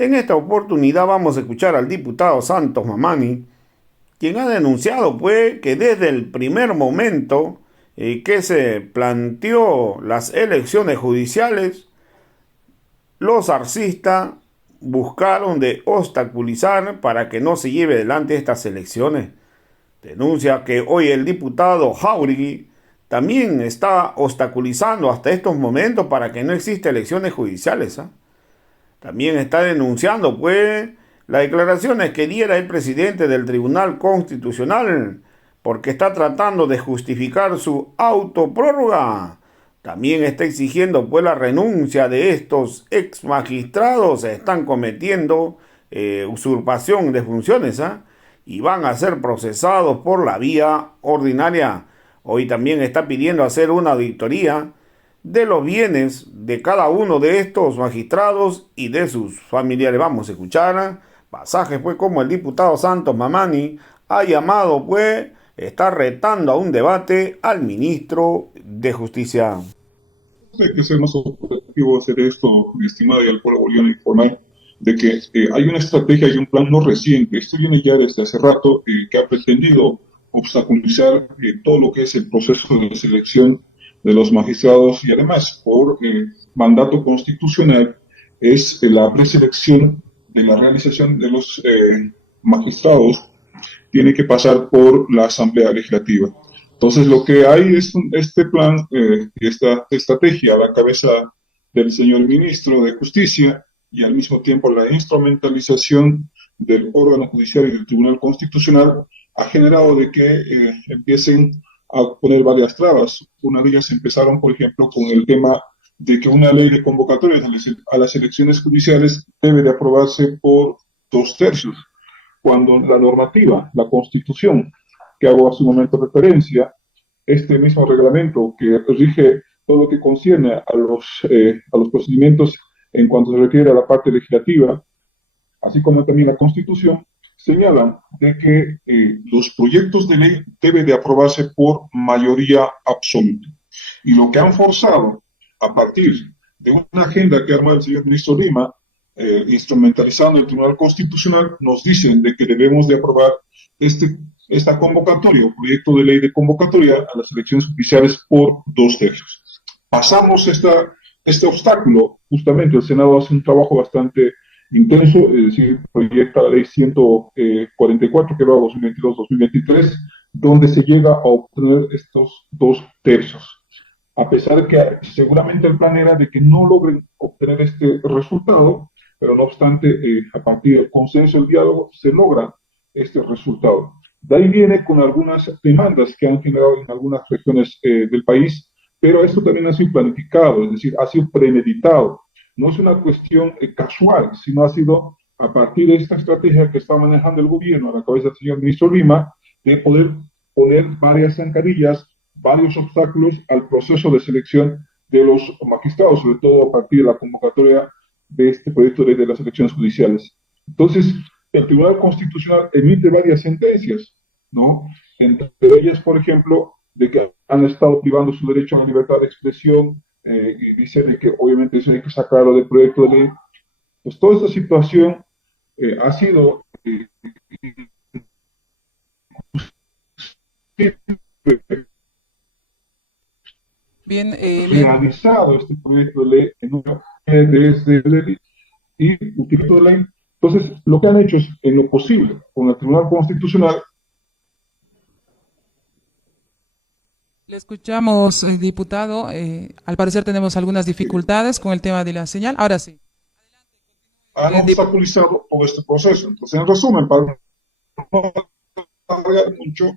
En esta oportunidad vamos a escuchar al diputado Santos Mamani, quien ha denunciado pues que desde el primer momento que se planteó las elecciones judiciales, los arcistas buscaron de obstaculizar para que no se lleve adelante estas elecciones. Denuncia que hoy el diputado Jauregui también está obstaculizando hasta estos momentos para que no exista elecciones judiciales. También está denunciando, pues, las declaraciones que diera el presidente del Tribunal Constitucional, porque está tratando de justificar su autoprórroga. También está exigiendo, pues, la renuncia de estos ex magistrados. Están cometiendo usurpación de funciones, y van a ser procesados por la vía ordinaria. Hoy también está pidiendo hacer una auditoría de los bienes de cada uno de estos magistrados y de sus familiares. Vamos a escuchar pasajes, pues, como el diputado Santos Mamani ha llamado, pues, está retando a un debate al ministro de Justicia. Hay que ser más objetivo hacer esto, mi estimado, y al pueblo boliviano informar de que hay una estrategia y un plan no reciente. Esto viene ya desde hace rato, que ha pretendido obstaculizar todo lo que es el proceso de selección de los magistrados, y además por mandato constitucional es la preselección de la realización de los magistrados tiene que pasar por la Asamblea Legislativa. Entonces, lo que hay es este plan, esta estrategia a la cabeza del señor ministro de Justicia, y al mismo tiempo la instrumentalización del órgano judicial y del Tribunal Constitucional ha generado de que empiecen a poner varias trabas. Una de ellas empezaron, por ejemplo, con el tema de que una ley de convocatorias a las elecciones judiciales debe de aprobarse por 2/3, cuando la normativa, la Constitución, que hago hace un momento referencia, este mismo reglamento que rige todo lo que concierne a los procedimientos en cuanto se refiere a la parte legislativa, así como también la Constitución, señalan de que los proyectos de ley deben de aprobarse por mayoría absoluta. Y lo que han forzado a partir de una agenda que arma el señor ministro Lima, instrumentalizando el Tribunal Constitucional, nos dicen de que debemos de aprobar esta convocatoria, o proyecto de ley de convocatoria a las elecciones judiciales por 2/3. Pasamos este obstáculo, justamente el Senado hace un trabajo bastante intenso, es decir, proyecta la ley 144 que va a 2022-2023, donde se llega a obtener estos 2/3. A pesar de que seguramente el plan era de que no logren obtener este resultado, pero no obstante, a partir del consenso, el diálogo, se logra este resultado. De ahí viene con algunas demandas que han generado en algunas regiones del país, pero esto también ha sido planificado, es decir, ha sido premeditado. No es una cuestión casual, sino ha sido a partir de esta estrategia que está manejando el gobierno a la cabeza del señor ministro Lima, de poder poner varias zancadillas, varios obstáculos al proceso de selección de los magistrados, sobre todo a partir de la convocatoria de este proyecto de ley de las elecciones judiciales. Entonces, el Tribunal Constitucional emite varias sentencias, ¿no? Entre ellas, por ejemplo, de que han estado privando su derecho a la libertad de expresión, y dice de que obviamente eso hay que sacarlo del proyecto de ley. Pues toda esta situación ha sido Bien, realizado este proyecto de ley en una desde ley y utilizó la ley. Entonces, lo que han hecho es, en lo posible, con el Tribunal Constitucional. le escuchamos, diputado. Al parecer tenemos algunas dificultades con el tema de la señal. Ahora sí. Han obstaculizado todo este proceso. Entonces, en resumen, para no alargar mucho,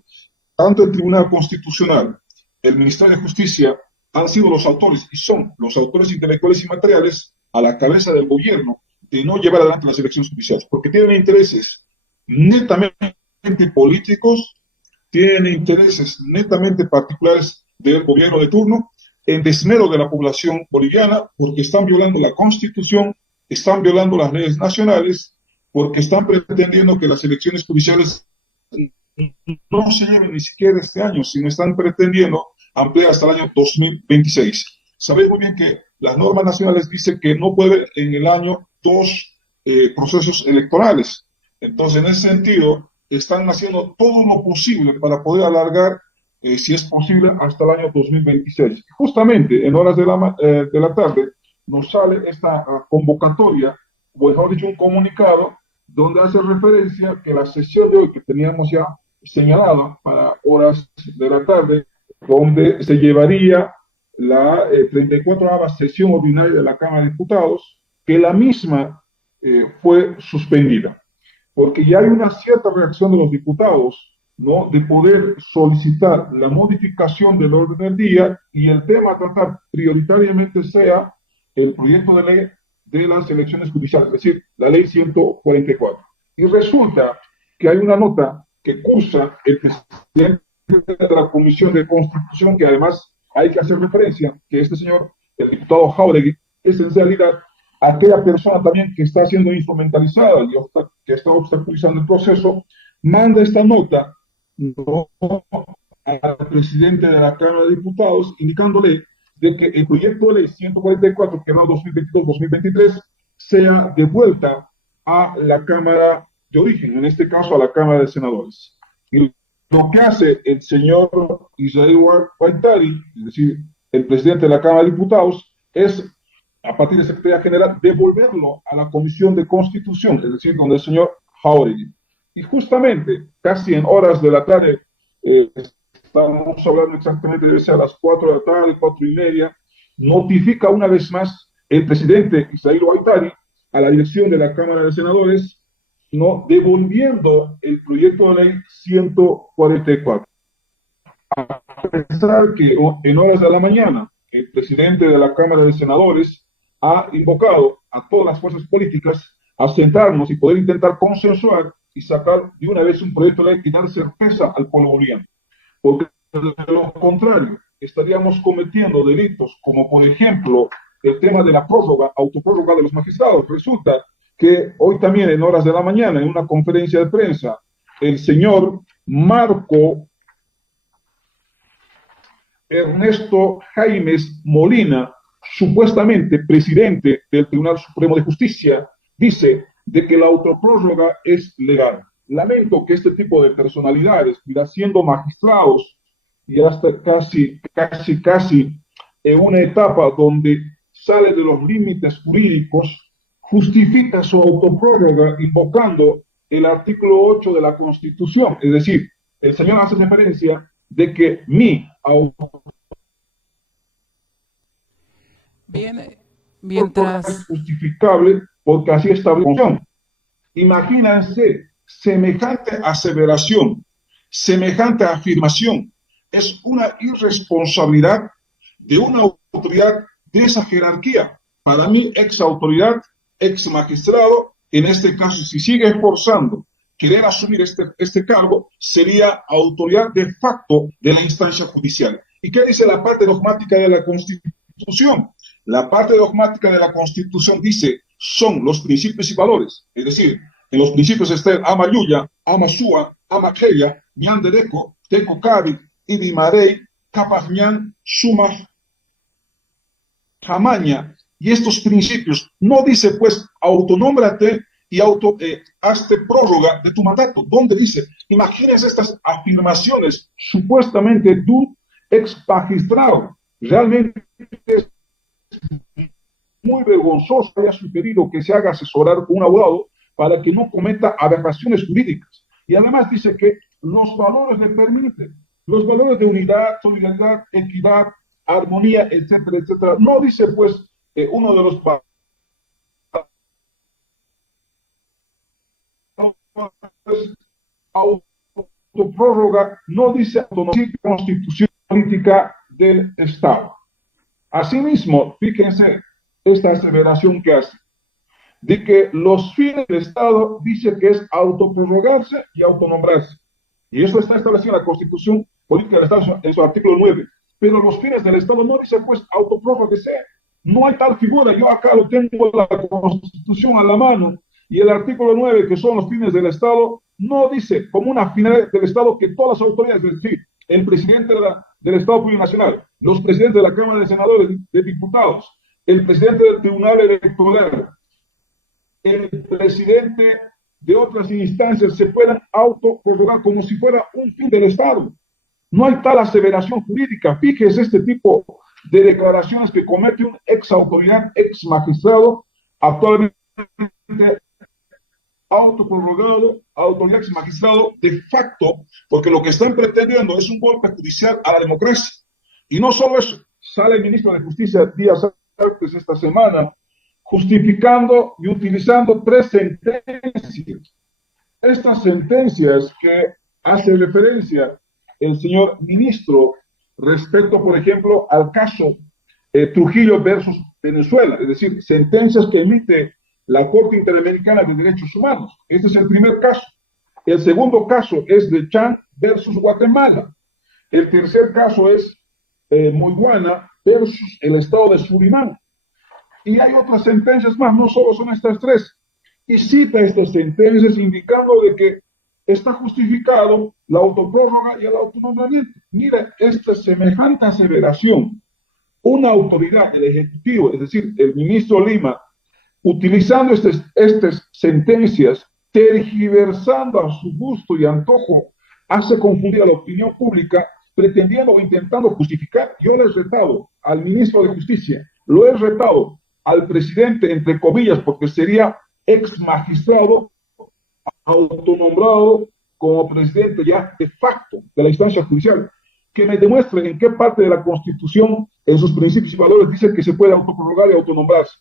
tanto el Tribunal Constitucional, el Ministerio de Justicia, han sido los autores y son los autores intelectuales y materiales a la cabeza del gobierno de no llevar adelante las elecciones judiciales, porque tienen intereses netamente políticos, tienen intereses netamente particulares del gobierno de turno, en desmedro de la población boliviana, porque están violando la Constitución, están violando las leyes nacionales, porque están pretendiendo que las elecciones judiciales no se lleven ni siquiera este año, sino están pretendiendo ampliar hasta el año 2026. Sabéis muy bien que las normas nacionales dicen que no puede en el año procesos electorales. Entonces, en ese sentido, están haciendo todo lo posible para poder alargar, si es posible, hasta el año 2026. Justamente en horas de la tarde nos sale esta convocatoria, o mejor dicho, un comunicado, donde hace referencia que la sesión de hoy que teníamos ya señalada para horas de la tarde, donde se llevaría la 34ª sesión ordinaria de la Cámara de Diputados, que la misma fue suspendida, porque ya hay una cierta reacción de los diputados, ¿no?, de poder solicitar la modificación del orden del día y el tema a tratar prioritariamente sea el proyecto de ley de las elecciones judiciales, es decir, la ley 144. Y resulta que hay una nota que cursa el presidente de la Comisión de Constitución, que además hay que hacer referencia, que este señor, el diputado Jáuregui, es en realidad aquella persona también que está siendo instrumentalizada y que está obstaculizando el proceso, manda esta nota, ¿no?, al presidente de la Cámara de Diputados, indicándole de que el proyecto de ley 144, que va 2022-2023, sea devuelta a la Cámara de origen, en este caso a la Cámara de Senadores. Y lo que hace el señor Israel Huaytari, es decir, el presidente de la Cámara de Diputados, es, a partir de Secretaría General, devolverlo a la Comisión de Constitución, es decir, donde el señor Jáuregui. Y justamente, casi en horas de la tarde, estamos hablando exactamente, debe ser a las 4 de la tarde, 4:30, notifica una vez más el presidente Israel Huaytari a la dirección de la Cámara de Senadores, ¿no?, devolviendo el proyecto de ley 144. A pesar que en horas de la mañana el presidente de la Cámara de Senadores ha invocado a todas las fuerzas políticas a sentarnos y poder intentar consensuar y sacar de una vez un proyecto de ley y dar certeza al pueblo boliviano. Porque de lo contrario, estaríamos cometiendo delitos como, por ejemplo, el tema de la prórroga, autoprórroga de los magistrados. Resulta que hoy también, en horas de la mañana, en una conferencia de prensa, el señor Marco Ernesto Jaimes Molina, supuestamente presidente del Tribunal Supremo de Justicia, dice de que la autoprórroga es legal. Lamento que este tipo de personalidades, mira, siendo magistrados y hasta casi en una etapa donde sale de los límites jurídicos, justifica su autoprórroga invocando el artículo 8 de la Constitución. Es decir, el señor hace referencia de que mi Bien, mientras es justificable porque así establece. Imagínense, semejante aseveración, semejante afirmación, es una irresponsabilidad de una autoridad de esa jerarquía. Para mí, ex autoridad, ex magistrado, en este caso, si sigue esforzando querer asumir este cargo, sería autoridad de facto de la instancia judicial. ¿Y qué dice la parte dogmática de la Constitución? La parte dogmática de la Constitución dice, son los principios y valores, es decir, en los principios está el ama yuya, ama sua, ama keya, ñan dereco, teco cabi, ibi marei, capaz ñan, suma jamaña. Y estos principios no dice, pues, autonómbrate y hazte prórroga de tu mandato. ¿Dónde dice? Imagínense estas afirmaciones supuestamente de un ex magistrado. Realmente es muy vergonzoso que haya sugerido que se haga asesorar con un abogado para que no cometa aberraciones jurídicas. Y además dice que los valores le permiten, los valores de unidad, solidaridad, equidad, armonía, etcétera, etcétera. No dice, pues, uno de los autoprórroga, no dice autonomía y constitución política del Estado. Asimismo, fíjense esta aseveración que hace, de que los fines del Estado dice que es autoprorrogarse y autonombrarse. Y eso está establecido en la Constitución Política del Estado en su artículo 9. Pero los fines del Estado no dice, pues, autoprórroguese. No hay tal figura. Yo acá lo tengo la Constitución a la mano y el artículo 9, que son los fines del Estado, no dice como una finalidad del Estado que todas las autoridades, es decir, el presidente del Estado Plurinacional, los presidentes de la Cámara de Senadores, de Diputados, el presidente del Tribunal Electoral, el presidente de otras instancias se puedan autoprorrogar como si fuera un fin del Estado. No hay tal aseveración jurídica. Fíjese este tipo de declaraciones que comete un ex autoridad, ex magistrado, actualmente autoprorrogado, autoridad ex magistrado de facto, porque lo que están pretendiendo es un golpe judicial a la democracia. Y no solo eso, sale el ministro de Justicia días antes esta semana justificando y utilizando 3 sentencias. Estas sentencias que hace referencia el señor ministro respecto, por ejemplo, al caso Trujillo versus Venezuela, es decir, sentencias que emite la Corte Interamericana de Derechos Humanos. Este es el primer caso. El segundo caso es de Chan versus Guatemala. El tercer caso es Moiguana versus el Estado de Surinam. Y hay otras sentencias más, no solo son estas 3. Y cita estas sentencias indicando de que está justificado la autoprórroga y el autonombramiento. Mira, esta semejante aseveración, una autoridad, el Ejecutivo, es decir, el ministro Lima, utilizando estas sentencias, tergiversando a su gusto y antojo, hace confundir a la opinión pública, pretendiendo o intentando justificar. Yo le he retado al ministro de Justicia, lo he retado al presidente, entre comillas, porque sería ex magistrado, autonombrado como presidente ya de facto de la instancia judicial, que me demuestre en qué parte de la Constitución, en sus principios y valores, dice que se puede autoprorrogar y autonombrarse.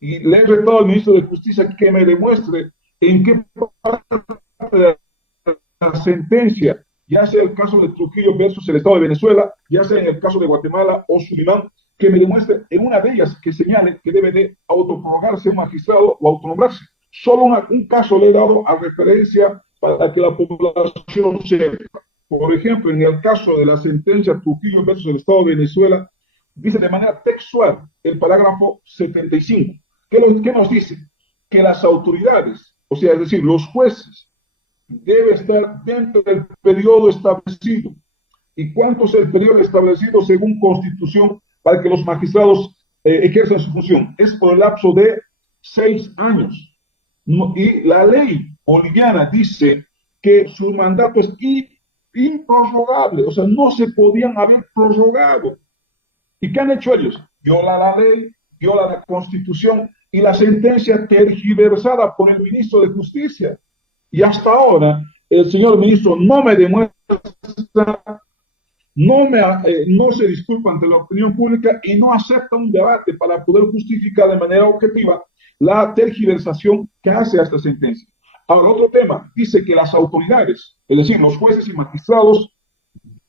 Y le he retado al ministro de Justicia que me demuestre en qué parte de la sentencia, ya sea el caso de Trujillo versus el Estado de Venezuela, ya sea en el caso de Guatemala o Surinam, que me demuestre en una de ellas que señale que debe de autoprorrogarse un magistrado o autonombrarse. Solo un caso le he dado a referencia para que la población sepa. Por ejemplo, en el caso de la sentencia Trujillo versus el Estado de Venezuela, dice de manera textual el parágrafo 75. ¿Qué nos dice? Que las autoridades, o sea, es decir, los jueces, deben estar dentro del periodo establecido. ¿Y cuánto es el periodo establecido según Constitución para que los magistrados ejerzan su función? Es por el lapso de 6 años. Y la ley boliviana dice que su mandato es improrrogable, o sea, no se podían haber prorrogado. ¿Y qué han hecho ellos? Viola la ley, viola la Constitución y la sentencia tergiversada por el ministro de Justicia. Y hasta ahora, el señor ministro no me demuestra, no se disculpa ante la opinión pública y no acepta un debate para poder justificar de manera objetiva la tergiversación que hace a esta sentencia. Ahora, otro tema, dice que las autoridades, es decir, los jueces y magistrados,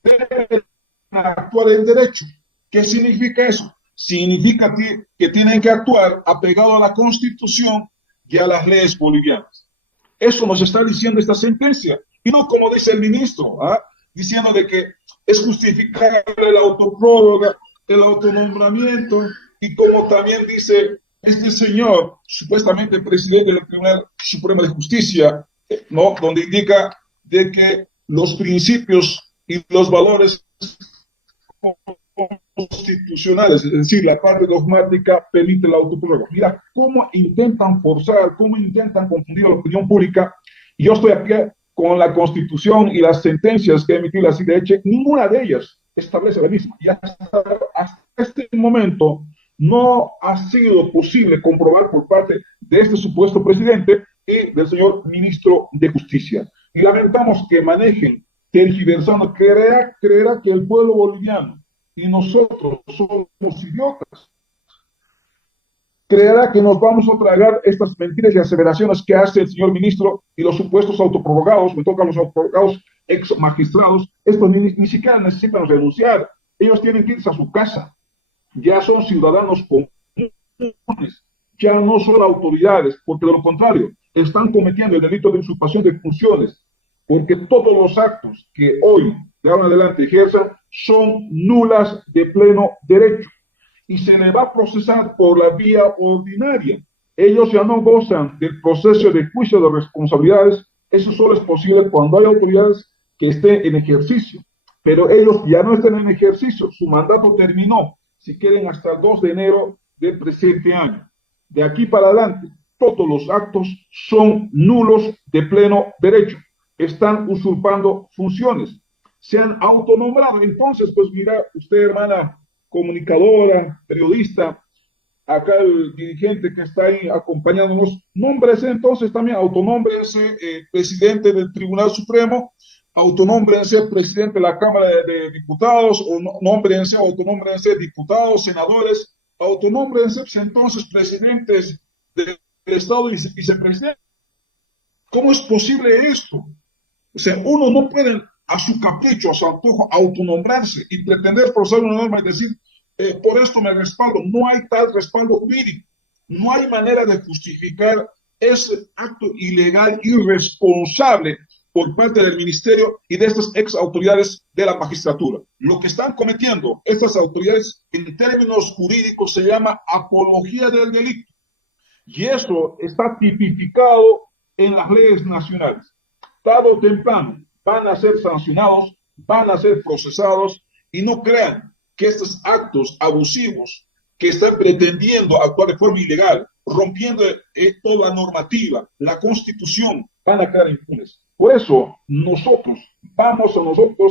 deben actuar en derecho. ¿Qué significa eso? Significa que tienen que actuar apegado a la Constitución y a las leyes bolivianas. Eso nos está diciendo esta sentencia, y no como dice el ministro, diciendo de que es justificable la autoprórroga, el autonombramiento, y como también dice este señor, supuestamente presidente del Tribunal Supremo de Justicia, ¿no? Donde indica de que los principios y los valores constitucionales, es decir, la parte dogmática permite la autoprórroga. Mira cómo intentan forzar, cómo intentan confundir a la opinión pública. Y yo estoy aquí con la Constitución y las sentencias que ha emitido la CIDH, ninguna de ellas establece la misma. Y hasta este momento no ha sido posible comprobar por parte de este supuesto presidente y del señor ministro de Justicia. Y lamentamos que manejen, tergiversando, creerá que el pueblo boliviano y nosotros somos idiotas. Creerá que nos vamos a tragar estas mentiras y aseveraciones que hace el señor ministro y los supuestos autoprorrogados, me tocan los autoprorrogados ex magistrados. Estos ni siquiera necesitan renunciar, ellos tienen que irse a su casa. Ya son ciudadanos comunes, ya no son autoridades, porque de lo contrario, están cometiendo el delito de usurpación de funciones, porque todos los actos que hoy, de ahora en adelante, ejerzan, son nulas de pleno derecho, y se les va a procesar por la vía ordinaria. Ellos ya no gozan del proceso de juicio de responsabilidades, eso solo es posible cuando hay autoridades que estén en ejercicio, pero ellos ya no están en ejercicio, su mandato terminó, si quieren, hasta el 2 de enero del presente año. De aquí para adelante, todos los actos son nulos de pleno derecho. Están usurpando funciones. Se han autonombrado. Entonces, pues mira, usted, hermana comunicadora, periodista, acá el dirigente que está ahí acompañándonos, nómbrese entonces también, autonómbrense presidente del Tribunal Supremo, autonómbrense presidente de la Cámara de Diputados, o nómbrense, autonómbrense diputados, senadores, autonómbrense entonces presidentes del Estado y vicepresidentes. ¿Cómo es posible esto? O sea, uno no puede a su capricho, a su antojo, autonombrarse y pretender forzar una norma y decir, por esto me respaldo. No hay tal respaldo jurídico. No hay manera de justificar ese acto ilegal, irresponsable por parte del ministerio y de estas ex autoridades de la magistratura. Lo que están cometiendo estas autoridades en términos jurídicos se llama apología del delito. Y eso está tipificado en las leyes nacionales. Tarde o temprano van a ser sancionados, van a ser procesados, y no crean que estos actos abusivos que están pretendiendo actuar de forma ilegal, rompiendo toda la normativa, la Constitución, van a quedar impunes. Por eso nosotros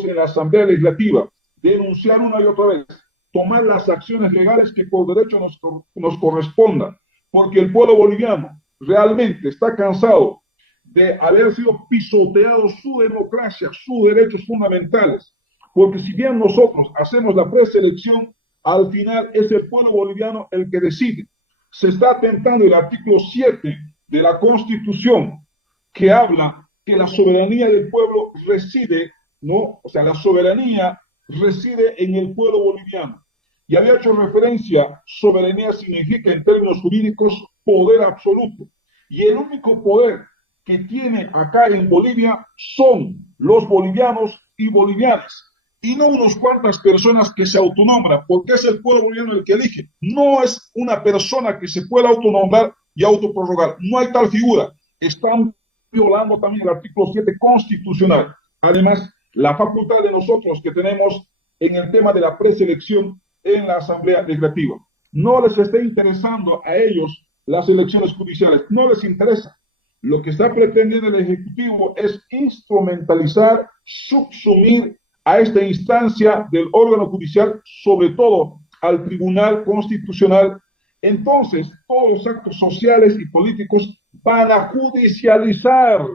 en la Asamblea Legislativa denunciar una y otra vez, tomar las acciones legales que por derecho nos correspondan, porque el pueblo boliviano realmente está cansado de haber sido pisoteado su democracia, sus derechos fundamentales, porque si bien nosotros hacemos la preselección, al final es el pueblo boliviano el que decide. Se está atentando el artículo 7 de la Constitución, que habla que la soberanía del pueblo reside, ¿no? O sea, la soberanía reside en el pueblo boliviano. Y había hecho referencia, soberanía significa en términos jurídicos poder absoluto. Y el único poder que tiene acá en Bolivia son los bolivianos y bolivianas, y no unas cuantas personas que se autonombran, porque es el pueblo boliviano el que elige. No es una persona que se pueda autonombrar y autoprorrogar. No hay tal figura. Están violando también el artículo 7 constitucional. Además, la facultad de nosotros que tenemos en el tema de la preselección en la Asamblea Legislativa. No les está interesando a ellos las elecciones judiciales, no les interesa. Lo que está pretendiendo el Ejecutivo es instrumentalizar, subsumir a esta instancia del órgano judicial, sobre todo al Tribunal Constitucional. Entonces, todos los actos sociales y políticos van a judicializar,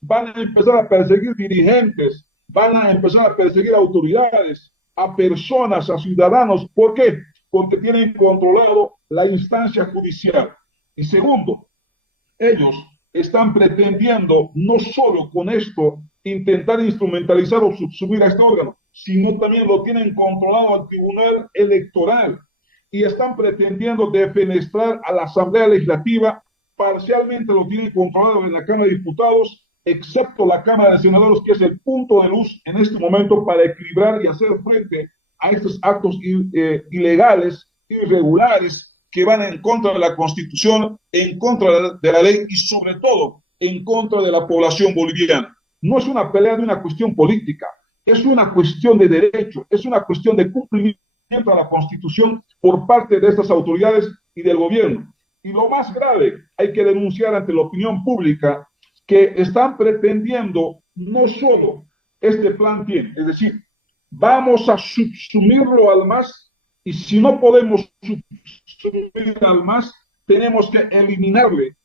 van a empezar a perseguir dirigentes, van a empezar a perseguir autoridades, a personas, a ciudadanos. ¿Por qué? Porque tienen controlado la instancia judicial. Y segundo, ellos están pretendiendo no solo con esto intentar instrumentalizar o subsumir a este órgano, sino también lo tienen controlado al Tribunal Electoral y están pretendiendo defenestrar a la Asamblea Legislativa. Parcialmente lo tienen controlado en la Cámara de Diputados, excepto la Cámara de Senadores, que es el punto de luz en este momento para equilibrar y hacer frente a estos actos ilegales, irregulares, que van en contra de la Constitución, en contra de la ley y sobre todo en contra de la población boliviana. No es una pelea de una cuestión política, es una cuestión de derecho, es una cuestión de cumplimiento a la Constitución por parte de estas autoridades y del gobierno. Y lo más grave, hay que denunciar ante la opinión pública que están pretendiendo no solo este plan tiene, es decir, vamos a subsumirlo al MAS, y si no podemos subsumir al MAS, tenemos que eliminarle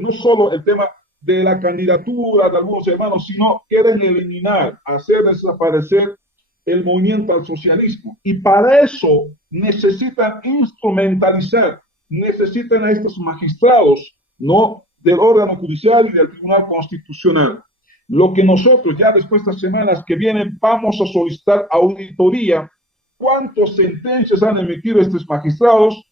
no solo el tema de la candidatura de algunos hermanos, sino quieren eliminar, hacer desaparecer el movimiento al socialismo. Y para eso necesitan instrumentalizar, necesitan a estos magistrados, ¿no?, del órgano judicial y del Tribunal Constitucional. Lo que nosotros ya después de estas semanas que vienen vamos a solicitar auditoría. ¿Cuántas sentencias han emitido estos magistrados?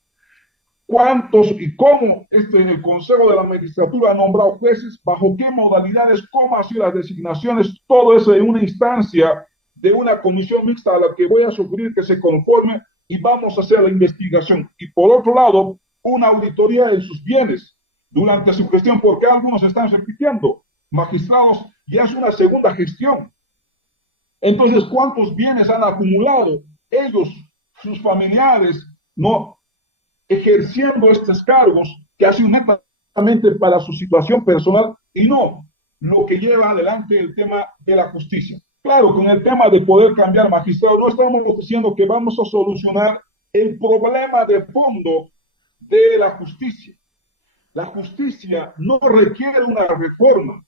¿Cuántos y cómo el Consejo de la Magistratura ha nombrado jueces? ¿Bajo qué modalidades? ¿Cómo han sido las designaciones? Todo eso en una instancia de una comisión mixta a la que voy a sugerir que se conforme y vamos a hacer la investigación. Y por otro lado, una auditoría en sus bienes durante su gestión, porque algunos están repitiendo. Magistrados, ya es una segunda gestión. Entonces, ¿cuántos bienes han acumulado ellos, sus familiares, no ejerciendo estos cargos que ha sido netamente para su situación personal y no lo que lleva adelante el tema de la justicia. Claro, con el tema de poder cambiar magistrados, no estamos diciendo que vamos a solucionar el problema de fondo de la justicia. La justicia no requiere una reforma,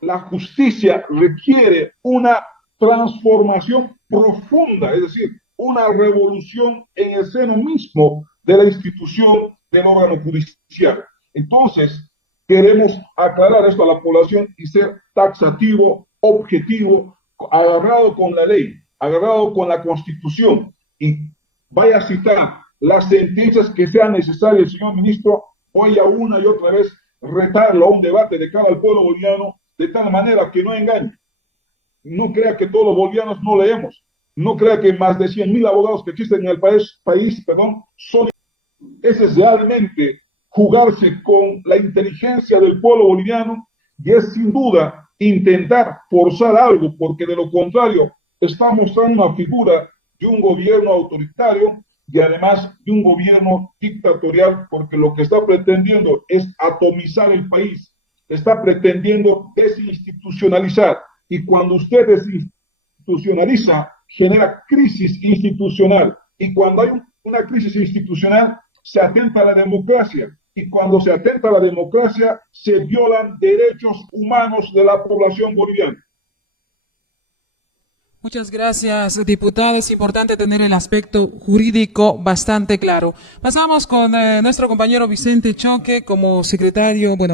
la justicia requiere una transformación profunda, es decir, una revolución en el seno mismo de la institución del órgano judicial. Entonces, queremos aclarar esto a la población y ser taxativo, objetivo, agarrado con la ley, agarrado con la Constitución, y vaya a citar las sentencias que sean necesarias, el señor ministro, vaya una y otra vez retarlo a un debate de cara al pueblo boliviano, de tal manera que no engañe. No crea que todos los bolivianos no leemos, no crea que más de 100.000 abogados que existen en el país son. Ese es realmente jugarse con la inteligencia del pueblo boliviano y es sin duda intentar forzar algo, porque de lo contrario está mostrando una figura de un gobierno autoritario y además de un gobierno dictatorial, porque lo que está pretendiendo es atomizar el país, está pretendiendo desinstitucionalizar, y cuando usted desinstitucionaliza genera crisis institucional, y cuando hay una crisis institucional se atenta a la democracia, y cuando se atenta a la democracia se violan derechos humanos de la población boliviana. Muchas gracias, diputado. Es importante tener el aspecto jurídico bastante claro. Pasamos con nuestro compañero Vicente Choque como secretario, bueno,